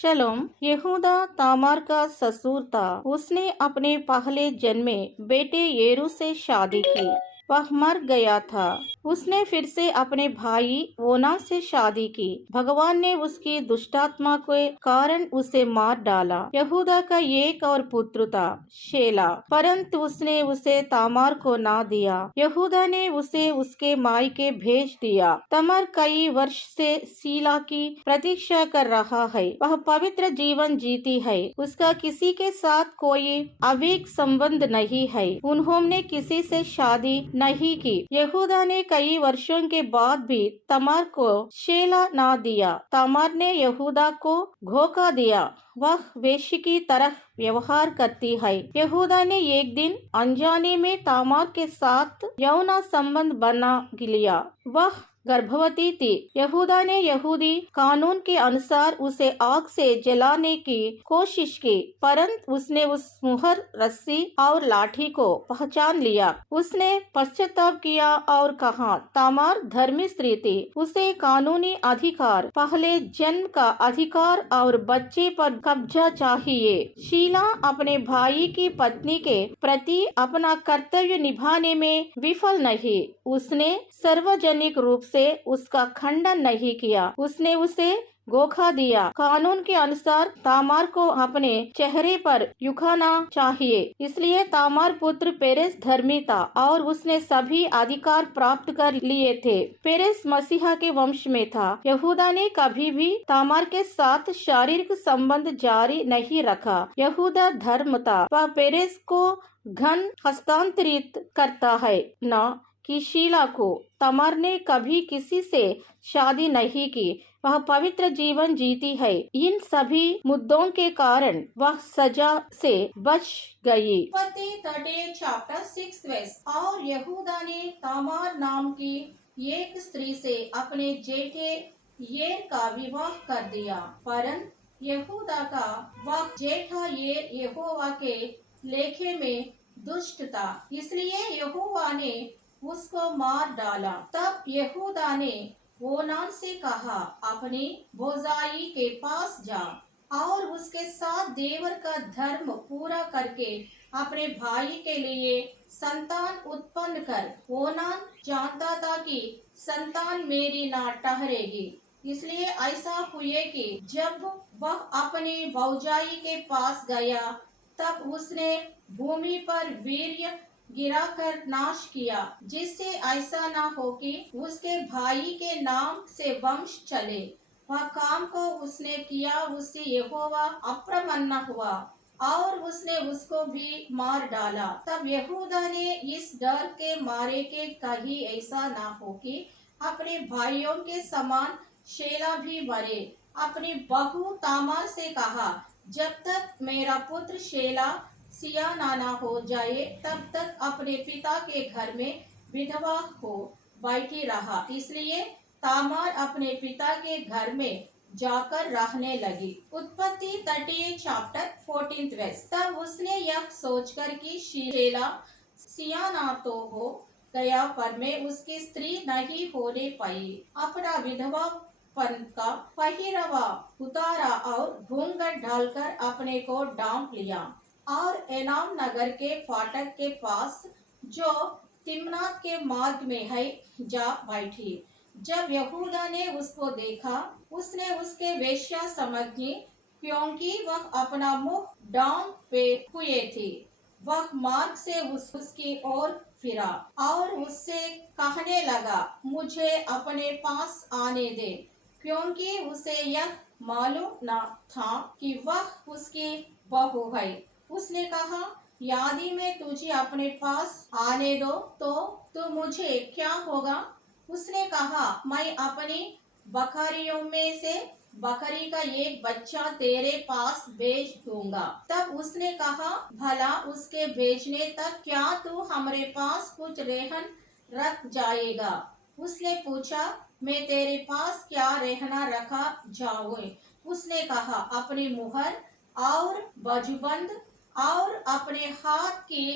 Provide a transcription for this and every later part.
शलोम। यहूदा तामार का ससुर था। उसने अपने पहले जन्मे बेटे येरू से शादी की। वह मर गया था। उसने फिर से अपने भाई ओना से शादी की। भगवान ने उसकी दुष्टात्मा के कारण उसे मार डाला। यहूदा का एक और पुत्र था, शेला, परंतु उसने उसे तामार को ना दिया। यहूदा ने उसे उसके मायके भेज दिया। तमर कई वर्ष से शीला की प्रतीक्षा कर रहा है। वह पवित्र जीवन जीती है। उसका किसी के साथ कोई अवैध संबंध नहीं है। उन्होंने किसी से शादी नहीं की। यहूदा ने कई वर्षों के बाद भी तमार को शेला ना दिया। तमार ने यहूदा को धोखा दिया। वह वेश्या की तरह व्यवहार करती है। यहूदा ने एक दिन अनजाने में तामार के साथ यौन संबंध बना लिया। वह गर्भवती थी। यहूदा ने यहूदी कानून के अनुसार उसे आग से जलाने की कोशिश की, परंतु उसने उस मुहर, रस्सी और लाठी को पहचान लिया। उसने पश्चाताप किया और कहा, तामार धर्मी स्त्री थी। उसे कानूनी अधिकार, पहले जन्म का अधिकार और बच्चे पर कब्जा चाहिए। शीला अपने भाई की पत्नी के प्रति अपना कर्तव्य निभाने में विफल नहीं। उसने सार्वजनिक रूप से उसका खंडन नहीं किया। उसने उसे धोखा दिया। कानून के अनुसार तामार को अपने चेहरे पर झुकाना चाहिए। इसलिए तामार पुत्र पेरेस धर्मी था और उसने सभी अधिकार प्राप्त कर लिए थे। पेरेस मसीहा के वंश में था। यहूदा ने कभी भी तामार के साथ शारीरिक संबंध जारी नहीं रखा। यहूदा धर्म था। वह पेरेस को धन हस्तांतरित करता है, न कि शीला को। तमार ने कभी किसी से शादी नहीं की। वह पवित्र जीवन जीती है। इन सभी मुद्दों के कारण वह सजा से बच गई। चैप्टर 6 और यहूदा ने तामार नाम की एक स्त्री से अपने जेठे येर का विवाह कर दिया, परंतु यहूदा का वह जेठा येर यहोवा के लेखे में दुष्ट था, इसलिए यहोवा ने उसको मार डाला। तब यहूदा ने ओनान से कहा, अपनी भौजाई के पास जा और उसके साथ देवर का धर्म पूरा करके अपने भाई के लिए संतान उत्पन्न कर। ओनान जानता था कि संतान मेरी ना ठहरेगी, इसलिए ऐसा हुए कि जब वह अपनी भौजाई के पास गया, तब उसने भूमि पर वीर्य गिराकर नाश किया, जिससे ऐसा न हो कि उसके भाई के नाम से वंश चले। वह काम को उसने किया, उससे यहोवा अप्रसन्न हुआ और उसने उसको भी मार डाला। तब यहूदा ने इस डर के मारे के कहीं ऐसा न हो कि अपने भाइयों के समान शेला भी मरे, अपनी बहू तामार से कहा, जब तक मेरा पुत्र शेला सियाना हो जाए तब तक अपने पिता के घर में विधवा हो बैठी रहा। इसलिए तामार अपने पिता के घर में जाकर रहने लगी। उत्पत्ति 30 चैप्टर 14 तब उसने यह सोचकर कि शेला सियाना तो हो गया, पर मैं उसकी स्त्री नहीं होने पाई, अपना विधवा पन का पहिरवा उतारा और घूंघट डालकर अपने को ढांप लिया और एनाम नगर के फाटक के पास, जो तिम्नात के मार्ग में है, जा बैठी। जब यहूदा ने उसको देखा, उसने उसके वेश्या समझी, क्योंकि वह अपना मुंह ढांप पे हुए थी। वह मार्ग से उसकी ओर फिरा और उससे कहने लगा, मुझे अपने पास आने दे, क्योंकि उसे यह मालूम न था कि वह उसकी बहू है। उसने कहा, यदि मैं तुझे अपने पास आने दो तो मुझे क्या होगा? उसने कहा, मैं अपनी बकरियों में से बकरी का एक बच्चा तेरे पास भेज दूंगा। तब उसने कहा, भला उसके भेजने तक क्या तू हमारे पास कुछ रहन रख जाएगा? उसने पूछा, मैं तेरे पास क्या रहना रखा जाऊँ? उसने कहा, अपनी मुहर और बाजूबंद और अपने हाथ की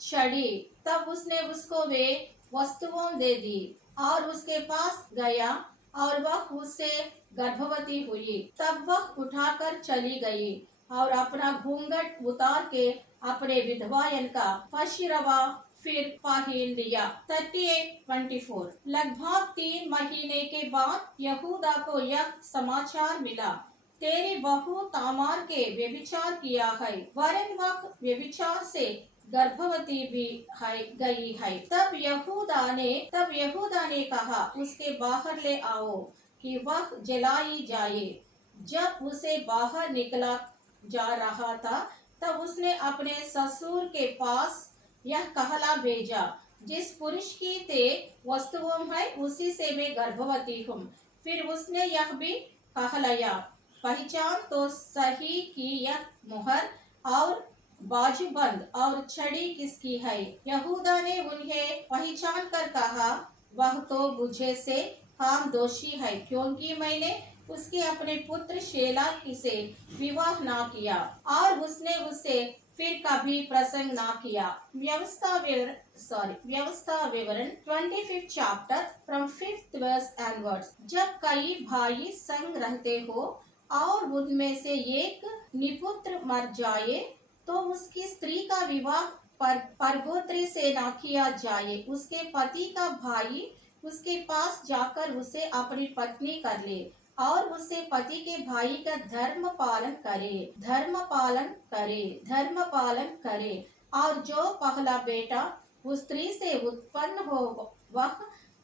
छड़ी। तब उसने उसको वे वस्तुओं दे दी और उसके पास गया और वह उससे गर्भवती हुई। तब वह उठाकर चली गई और अपना घूंघट उतार के अपने विधवायन का पशिरवा फिर पहन लिया। 38:24 लगभग 3 महीने के बाद यहूदा को यह समाचार मिला, तेरी बहू तामार के व्यभिचार किया है, वरन वह व्यभिचार से गर्भवती भी गई है। तब यहूदा ने कहा, उसके बाहर ले आओ कि वह जलाई जाए। जब उसे बाहर निकला जा रहा था, तब उसने अपने ससुर के पास यह कहला भेजा, जिस पुरुष की ते वस्तुओं है उसी से मैं गर्भवती हूँ। फिर उसने यह भी कहलाया, पहचान तो सही कि यह मुहर और बाजूबंद और छड़ी किसकी है। यहूदा ने उन्हें पहचान कर कहा, वह तो मुझे से काम दोषी है, क्योंकि मैंने उसके अपने पुत्र शेला से विवाह ना किया और उसने उससे फिर कभी प्रसंग ना किया। व्यवस्था विवरण 25th chapter from 5th verse एनवर्ड्स। जब कई भाई संग रहते हो और उनमें से एक निपुत्र मर जाए, तो उसकी स्त्री का विवाह परगोत्री से न किया जाए। उसके पति का भाई उसके पास जाकर उसे अपनी पत्नी कर ले और उससे पति के भाई का धर्म पालन करे। और जो पहला बेटा उस स्त्री से उत्पन्न हो, वह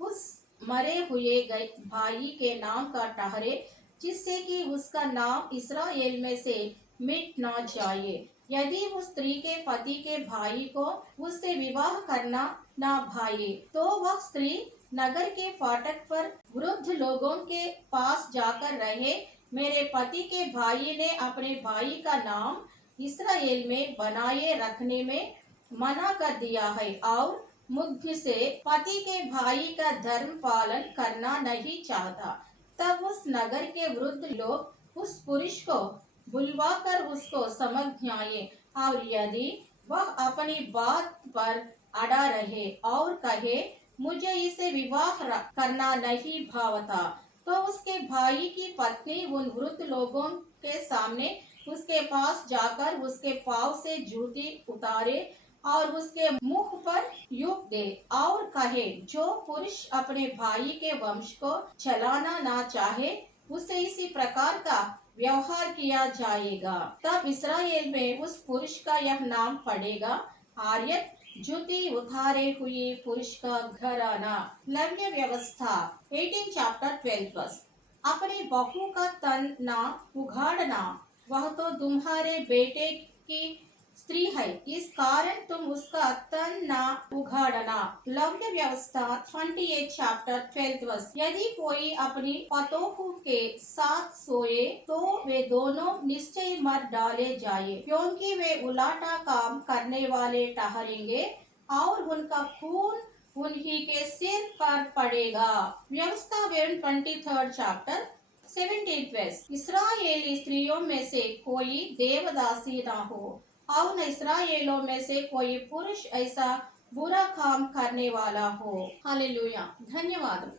उस मरे हुए भाई के नाम का ठहरे, जिससे कि उसका नाम इस्राएल में से मिट न जाए। यदि उस स्त्री के पति के भाई को उससे विवाह करना न भाए, तो वह स्त्री नगर के फाटक पर वृद्ध लोगों के पास जाकर रहे, मेरे पति के भाई ने अपने भाई का नाम इस्राएल में बनाए रखने में मना कर दिया है और मुझसे पति के भाई का धर्म पालन करना नहीं चाहता। तब उस नगर के वृद्ध लोग उस पुरुष को बुलवाकर उसको समझाए, और यदि वह अपनी बात पर अड़ा रहे और कहे, मुझे इसे विवाह करना नहीं भावता, तो उसके भाई की पत्नी उन वृद्ध लोगों के सामने उसके पास जाकर उसके पांव से जूती उतारे और उसके मुख पर युग दे और कहे, जो पुरुष अपने भाई के वंश को चलाना ना चाहे, उसे इसी प्रकार का व्यवहार किया जाएगा। तब इस्राएल में उस पुरुष का यह नाम पड़ेगा, आर्यन, जूती उतारे हुए पुरुष का घराना। लव्य व्यवस्था 18 चैप्टर 12 वर्स। अपने बहू का तन ना उघाड़ना, वह तो तुम्हारे बेटे की स्त्री है, इस कारण तुम उसका तन ना उघाड़ना। लव्य व्यवस्था 28 चैप्टर 12 वर्स। यदि कोई अपनी पतोहू के साथ सोए, तो वे दोनों निश्चय मर डाले जाए, क्योंकि वे उलाटा काम करने वाले ठहरेंगे और उनका खून उन्हीं के सिर पर पड़ेगा। व्यवस्था 23rd चैप्टर 17th वर्स। इस्राएली स्त्रियों में से कोई देवदासी ना हो और न इस्राएलों में से कोई पुरुष ऐसा बुरा काम करने वाला हो। हालेलुया। धन्यवाद।